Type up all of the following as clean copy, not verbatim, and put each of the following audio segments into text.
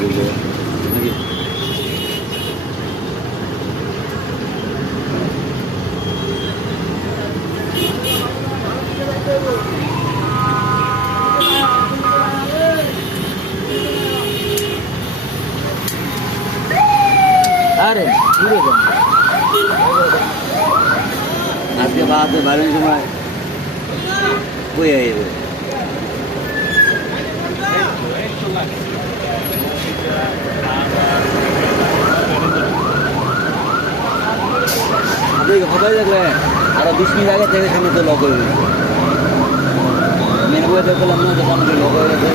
দিলে নাকি আরে আজকে বাদে বাড়ির সময় কই আইবে হবাই দেখলে আরো 20 মিনিট আগে থেকে সামনে তো লক হয়ে গেছে মেন বইতে করলাম না যখন আমাকে লক হয়ে গেছে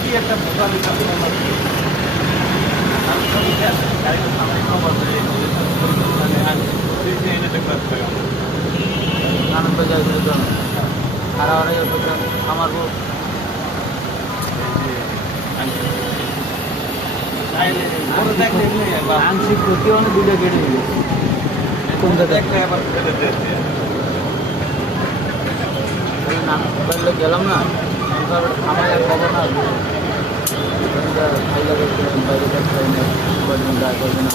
কি একটা আনন্দ যায় হারাহারি আমার আংশিক ক্ষতি অনেক দুটো কেটে গেলাম না আমার খবর না খাইলে বাইরে করবে না